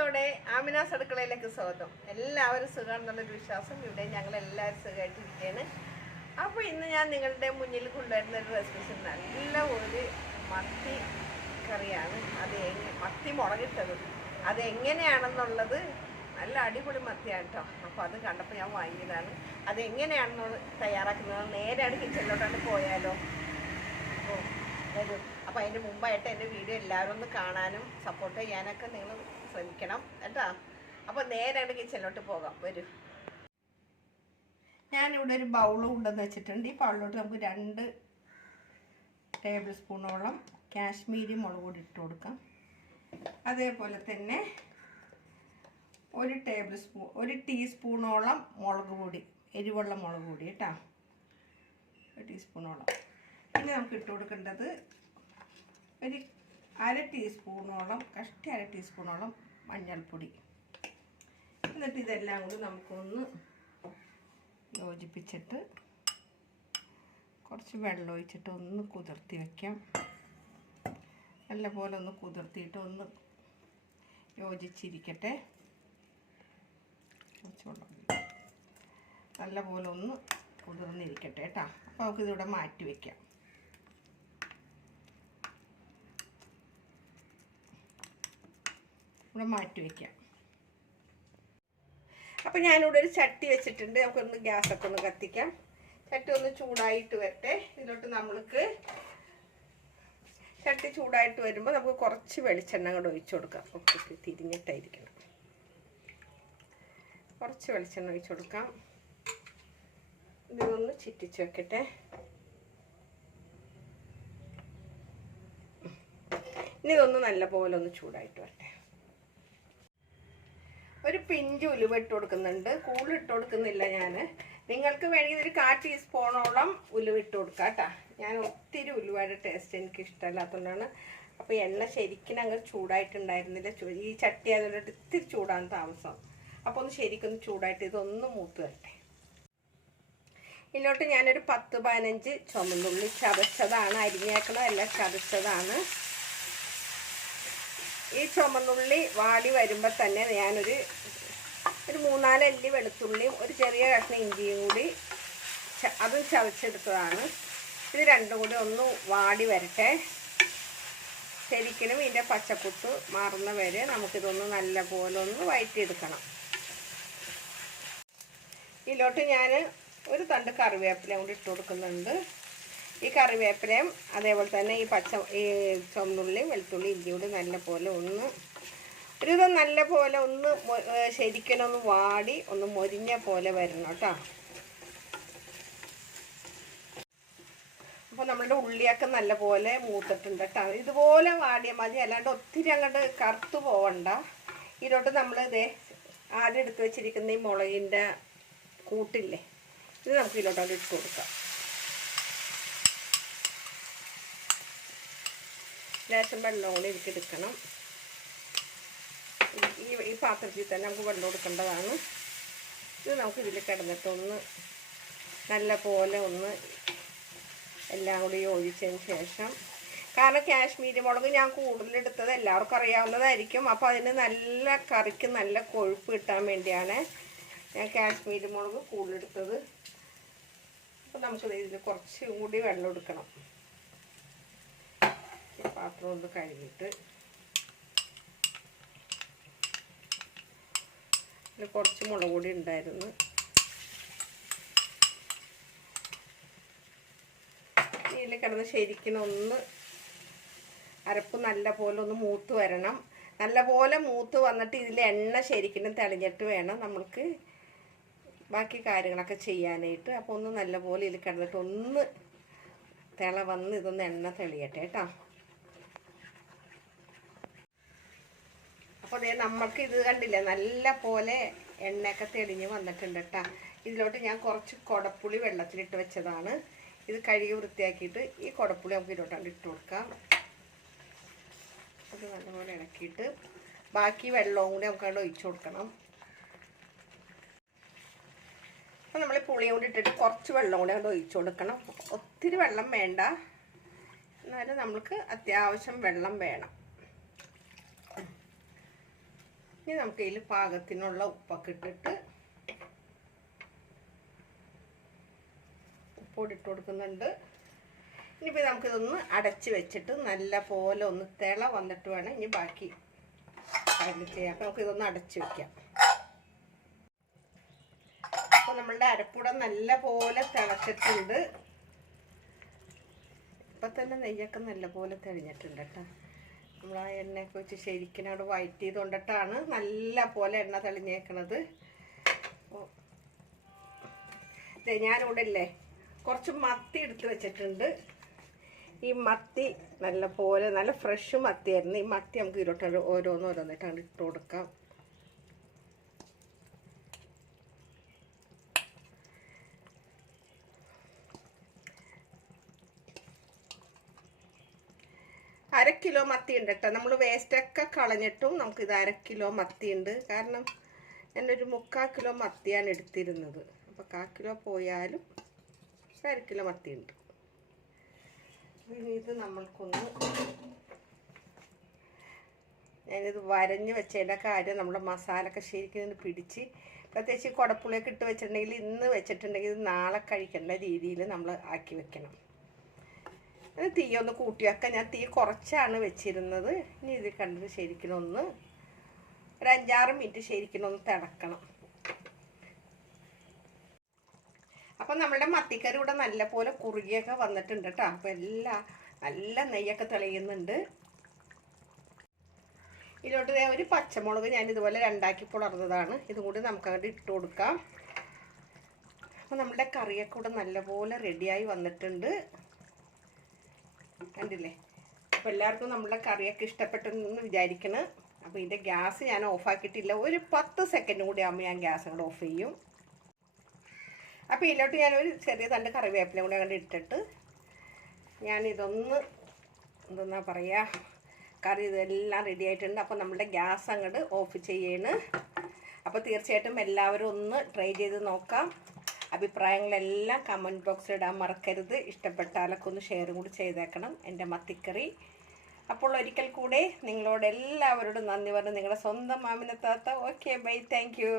സ്നേഹത്തോടെ ആമിനാസ് അടുക്കളയിലേക്ക് സ്വാഗതം. എല്ലാവരും സുഖമാണെന്നുള്ളൊരു വിശ്വാസം. ഇവിടെ ഞങ്ങൾ എല്ലാവരും സുഖമായിട്ടിരിക്കുകയാണ്. അപ്പോൾ ഇന്ന് ഞാൻ നിങ്ങളുടെ മുന്നിൽ കൊണ്ടുവരുന്ന ഒരു റെസിപ്പി നല്ല ഒരു മത്തി കറിയാണ്. മത്തി മുളകിട്ടത് അതെങ്ങനെയാണെന്നുള്ളത് നല്ല അടിപൊളി മത്തിയാണ് കേട്ടോ. അപ്പോൾ അത് കണ്ടപ്പോൾ ഞാൻ വാങ്ങിയതാണ്. അതെങ്ങനെയാണെന്ന് തയ്യാറാക്കുന്നത് നേരെയാണ് കിച്ചണിലോട്ടാണ് പോയാലോ. വരും. അപ്പോൾ അതിൻ്റെ മുമ്പായിട്ട് എൻ്റെ വീഡിയോ എല്ലാവരും ഒന്ന് കാണാനും സപ്പോർട്ട് ചെയ്യാനൊക്കെ നിങ്ങൾ ശ്രമിക്കണം കേട്ടോ. അപ്പോൾ നേരാണ് കിച്ചണിലോട്ട് പോകാം. വരും. ഞാനിവിടെ ഒരു ബൗൾ കൊണ്ടുവന്ന് വെച്ചിട്ടുണ്ട്. ഈ ബൗളിലോട്ട് നമുക്ക് 2 ടേബിൾ സ്പൂണോളം കാശ്മീരി മുളക് പൊടി ഇട്ട് കൊടുക്കാം. അതേപോലെ തന്നെ 1 ടീസ്പൂണോളം മുളക് പൊടി, എരിവുള്ള മുളക് പൊടി കേട്ടോ, 1 ടീസ്പൂണോളം. പിന്നെ നമുക്ക് ഇട്ട് കൊടുക്കേണ്ടത് ഒരു 1/2 ടീസ്പൂണോളം കഷ്ടി 1/2 ടീസ്പൂണോളം മഞ്ഞൾപ്പൊടി. എന്നിട്ട് ഇതെല്ലാം കൂടി നമുക്കൊന്ന് യോജിപ്പിച്ചിട്ട് കുറച്ച് വെള്ളം ഒഴിച്ചിട്ട് ഒന്ന് കുതിർത്തി വയ്ക്കാം. നല്ലപോലെ ഒന്ന് കുതിർത്തിയിട്ട് ഒന്ന് യോജിച്ചിരിക്കട്ടെ. നല്ലപോലെ ഒന്ന് കുതിർന്നിരിക്കട്ടെ കേട്ടോ. അപ്പോൾ നമുക്കിതിവിടെ മാറ്റി വയ്ക്കാം. ഇവിടെ മാറ്റി വയ്ക്കാം. അപ്പോൾ ഞാനിവിടെ ഒരു ചട്ടി വെച്ചിട്ടുണ്ട്. നമുക്കൊന്ന് ഗ്യാസൊക്കെ ഒന്ന് കത്തിക്കാം. ചട്ടി ഒന്ന് ചൂടായിട്ട് വരട്ടെ. ഇതിലോട്ട് നമ്മൾക്ക് ചട്ടി ചൂടായിട്ട് വരുമ്പോൾ നമുക്ക് കുറച്ച് വെളിച്ചെണ്ണ കൂടെ ഒഴിച്ചു കൊടുക്കാം. ഒക്കെ തിരിഞ്ഞിട്ടായിരിക്കണം. കുറച്ച് വെളിച്ചെണ്ണ ഒഴിച്ചു കൊടുക്കാം. ഇതൊന്ന് ചിറ്റിച്ച് വെക്കട്ടെ. ഇനി ഇതൊന്ന് നല്ലപോലെ ഒന്ന് ചൂടായിട്ട് വരട്ടെ. ഒരു പിഞ്ച് ഉലുവ ഇട്ട് കൊടുക്കുന്നുണ്ട്. കൂടുതൽ ഇട്ട് കൊടുക്കുന്നില്ല ഞാൻ. നിങ്ങൾക്ക് വേണമെങ്കിൽ ഒരു 1/4 ടീസ്പൂണോളം ഉലുവ ഇട്ട് കൊടുക്കാം കേട്ടോ. ഞാൻ ഒത്തിരി ഉലുവയുടെ ടേസ്റ്റ് എനിക്ക് ഇഷ്ടമല്ലാത്തതുകൊണ്ടാണ്. അപ്പോൾ എണ്ണ ശരിക്കും അങ്ങ് ചൂടായിട്ടുണ്ടായിരുന്നില്ല. ഈ ചട്ടി അതുകൊണ്ട് ഇത്തിരി ചൂടാൻ താമസം. അപ്പോൾ ഒന്ന് ശരിക്കൊന്ന് ചൂടായിട്ട് ഇതൊന്ന് മൂത്ത് വരട്ടെ. ഇതിലോട്ട് ഞാനൊരു 10-15 ചുമന്നുള്ളി ചതച്ചതാണ്. അരിഞ്ഞേക്കണമല്ല, ചതച്ചതാണ്. ഈ ചുമന്നുള്ളി വാടി വരുമ്പോൾ തന്നെ ഞാനൊരു 3-4 അല്ലി വെളുത്തുള്ളിയും ഒരു ചെറിയ കഷ്ണം ഇഞ്ചിയും കൂടി അതും ചതച്ചെടുത്തതാണ്. ഇത് രണ്ടും കൂടി ഒന്ന് വാടി വരട്ടെ. ശരിക്കും ഇതിൻ്റെ പച്ചക്കുത്ത് മാറുന്ന വരെ നമുക്കിതൊന്ന് നല്ലപോലെ ഒന്ന് വഴറ്റിയെടുക്കണം. ഇതിലോട്ട് ഞാൻ ഒരു തണ്ട് കറിവേപ്പിലയും കൂടി ഇട്ട് കൊടുക്കുന്നുണ്ട്. ഈ കറിവേപ്പിലയും അതേപോലെ തന്നെ ഈ ചുവന്നുള്ളിയും വെളുത്തുള്ളി ഇഞ്ചി കൂടി നല്ലപോലെ ഒന്ന് ഒരുവിധം നല്ലപോലെ ഒന്ന് ശരിക്കും വാടി ഒന്ന് മൊരിഞ്ഞ പോലെ വരണം കേട്ടോ. അപ്പോൾ നമ്മളുടെ ഉള്ളിയൊക്കെ നല്ലപോലെ മൂത്തിട്ടുണ്ട് കേട്ടോ. ഇതുപോലെ വാടിയാൽ മതി, അല്ലാണ്ട് ഒത്തിരി അങ്ങോട്ട് കറുത്ത് പോവണ്ട. ഇതിലോട്ട് നമ്മൾ ആദ്യം എടുത്ത് വെച്ചിരിക്കുന്ന ഈ മുളകിൻ്റെ കൂട്ടില്ലേ, ഇത് നമുക്ക് ഇതിലോട്ട് ഇട്ട് കൊടുക്കാം. ലേശം വെള്ളം കൂടി എനിക്ക് എടുക്കണം. ഈ പാത്രത്തിൽ തന്നെ നമുക്ക് വെള്ളം കൊടുക്കേണ്ടതാണ്. ഇത് നമുക്ക് ഇതിൽ കിടന്നിട്ടൊന്ന് നല്ല പോലെ ഒന്ന് എല്ലാം കൂടി യോജിച്ചതിന് ശേഷം, കാരണം കാശ്മീരി മുളക് ഞാൻ കൂടുതലെടുത്തത് എല്ലാവർക്കും അറിയാവുന്നതായിരിക്കും. അപ്പോൾ അതിന് നല്ല കറിക്ക് നല്ല കൊഴുപ്പ് കിട്ടാൻ വേണ്ടിയാണ് ഞാൻ കാശ്മീരി മുളക് കൂടുതലെടുത്തത്. അപ്പോൾ നമുക്ക് ഇതിൽ കുറച്ചും കൂടി വെള്ളം എടുക്കണം. പാത്രം ഒന്ന് കഴുകിയിട്ട് കുറച്ച് മുളക് പൊടി ഉണ്ടായിരുന്നു. ഇതിൽ കിടന്ന് ശരിക്കും ഒന്ന് അരപ്പ് നല്ല പോലെ ഒന്ന് മൂത്ത് വരണം. നല്ലപോലെ മൂത്ത് വന്നിട്ട് ഇതിൽ എണ്ണ ശരിക്കും തെളിഞ്ഞിട്ട് വേണം നമ്മൾക്ക് ബാക്കി കാര്യങ്ങളൊക്കെ ചെയ്യാനായിട്ട്. അപ്പോൾ ഒന്ന് നല്ലപോലെ ഇതിൽ കിടന്നിട്ട് ഒന്ന് വന്ന് ഇതൊന്ന് എണ്ണ തെളിയട്ടെ കേട്ടോ. അപ്പോൾ നമ്മൾക്ക് ഇത് കണ്ടില്ലേ, നല്ല പോലെ എണ്ണയൊക്കെ തെളിഞ്ഞ് വന്നിട്ടുണ്ട് കേട്ടോ. ഇതിലോട്ട് ഞാൻ കുറച്ച് കുടപ്പുളി വെള്ളത്തിലിട്ട് വെച്ചതാണ്. ഇത് കഴുകി വൃത്തിയാക്കിയിട്ട് ഈ കുടപ്പുളി നമുക്ക് ഇതിലോട്ടാണ് ഇട്ട് കൊടുക്കാം. അത് നല്ലപോലെ ഇളക്കിയിട്ട് ബാക്കി വെള്ളവും കൂടി നമുക്ക് അവിടെ ഒഴിച്ചു കൊടുക്കണം. അപ്പോൾ നമ്മൾ പുളിയും കൂടി ഇട്ടിട്ട് കുറച്ച് വെള്ളം കൂടി അവിടെ ഒഴിച്ചു കൊടുക്കണം. ഒത്തിരി വെള്ളം വേണ്ട, എന്നാലും നമ്മൾക്ക് അത്യാവശ്യം വെള്ളം വേണം. ഇനി നമുക്ക് ഇതിൽ പാകത്തിനുള്ള ഉപ്പൊക്കെ ഇട്ടിട്ട് ഉപ്പോട് ഇട്ട് കൊടുക്കുന്നുണ്ട്. ഇനിയിപ്പോൾ നമുക്കിതൊന്ന് അടച്ച് വെച്ചിട്ട് നല്ല പോലെ ഒന്ന് തിള വന്നിട്ട് വേണം ഇനി ബാക്കി കാര്യങ്ങൾ ചെയ്യാം. അപ്പോൾ നമുക്കിതൊന്ന് അടച്ച് വെക്കാം. അപ്പോൾ നമ്മളുടെ അരപ്പൂട നല്ല പോലെ തിളച്ചിട്ടുണ്ട്. ഇപ്പം തന്നെ നെയ്യൊക്കെ നല്ല പോലെ തെളിഞ്ഞിട്ടുണ്ട് കേട്ടോ. നമ്മൾ ആ എണ്ണയൊക്കെ വെച്ച് ശരിക്കും അവിടെ വഴറ്റി ചെയ്തുകൊണ്ടിട്ടാണ് നല്ല പോലെ എണ്ണ തെളിഞ്ഞേക്കണത്. ഞാനിവിടെ ഇല്ലേ കുറച്ച് മത്തി എടുത്ത് വെച്ചിട്ടുണ്ട്. ഈ മത്തി നല്ല പോലെ നല്ല ഫ്രഷ് മത്തിയായിരുന്നു. ഈ മത്തി നമുക്ക് ഇരുട്ട് ഓരോന്നിട്ടാണ് ഇട്ട് കൊടുക്കാം. അര കിലോ മത്തി ഉണ്ട് കേട്ടോ. നമ്മൾ വേസ്റ്റൊക്കെ കളഞ്ഞിട്ടും നമുക്കിത് 1/2 കിലോ മത്തി ഉണ്ട്. കാരണം ഞാനൊരു 3/4 കിലോ മത്തിയാണ് എടുത്തിരുന്നത്. അപ്പോൾ 1/4 കിലോ പോയാലും 1/2 കിലോ മത്തി ഉണ്ട്. ഇത് നമ്മൾക്കൊന്ന് ഞാനിത് വരഞ്ഞ് വെച്ചതിൻ്റെ കാര്യം നമ്മുടെ മസാലയൊക്കെ ശരിക്കും ഇതിന് പിടിച്ച്, പ്രത്യേകിച്ച് കുടപ്പുളിയൊക്കെ ഇട്ട് വെച്ചിട്ടുണ്ടെങ്കിൽ ഇന്ന് വെച്ചിട്ടുണ്ടെങ്കിൽ ഇത് നാളെ കഴിക്കേണ്ട രീതിയിൽ നമ്മൾ ആക്കി വെക്കണം. തീ ഒന്ന് കൂട്ടി വെക്കാം. ഞാൻ തീ കുറച്ചാണ് വെച്ചിരുന്നത്. ഇനി ഇത് കണ്ടത് ശരിക്കും ഒന്ന് ഒരു 5-6 മിനിറ്റ് ശരിക്കും ഒന്ന് തിളക്കണം. അപ്പം നമ്മുടെ മത്തിക്കറി ഇവിടെ നല്ല പോലെ കുറുകിയൊക്കെ വന്നിട്ടുണ്ട് കേട്ടോ. അപ്പം നല്ല നെയ്യൊക്കെ തെളിയുന്നുണ്ട്. ഇതിലോട്ട് ഒരു പച്ചമുളക് ഞാൻ ഇതുപോലെ 2ആക്കി പുളർന്നതാണ്. ഇതും കൂടി നമുക്കങ്ങോട്ട് ഇട്ട് കൊടുക്കാം. അപ്പം നമ്മുടെ കറിയൊക്കെ ഇവിടെ നല്ലപോലെ റെഡിയായി വന്നിട്ടുണ്ട്. കണ്ടില്ലേ? അപ്പോൾ എല്ലാവർക്കും നമ്മുടെ കറിയൊക്കെ ഇഷ്ടപ്പെട്ടെന്ന് വിചാരിക്കണം. അപ്പോൾ ഇതിൻ്റെ ഗ്യാസ് ഞാൻ ഓഫാക്കിയിട്ടില്ല. ഒരു 10 സെക്കൻഡ് കൂടി ആകുമ്പോൾ ഞാൻ ഗ്യാസ് അങ്ങോട്ട് ഓഫ് ചെയ്യും. അപ്പോൾ ഇതിലോട്ട് ഞാനൊരു ചെറിയ തണ്ട് കറിവേപ്പില കൂടി അങ്ങോട്ട് ഇട്ടിട്ട് ഞാനിതൊന്ന് എന്തെന്നാ പറയുക, കറി ഇതെല്ലാം റെഡി ആയിട്ടുണ്ട്. അപ്പോൾ നമ്മുടെ ഗ്യാസ് അങ്ങോട്ട് ഓഫ് ചെയ്യാണ്. അപ്പോൾ തീർച്ചയായിട്ടും എല്ലാവരും ഒന്ന് ട്രൈ ചെയ്ത് നോക്കാം. അഭിപ്രായങ്ങളെല്ലാം കമൻറ്റ് ബോക്സിൽ ഇടാൻ മറക്കരുത്. ഇഷ്ടപ്പെട്ടാലൊക്കെ ഒന്ന് ഷെയറും കൂടി ചെയ്തേക്കണം എൻ്റെ മത്തിക്കറി. അപ്പോൾ ഒരിക്കൽ കൂടെ നിങ്ങളോട് എല്ലാവരോടും നന്ദി പറഞ്ഞു നിങ്ങളുടെ സ്വന്തം മാമിന താത്ത. Okay bye, thank you.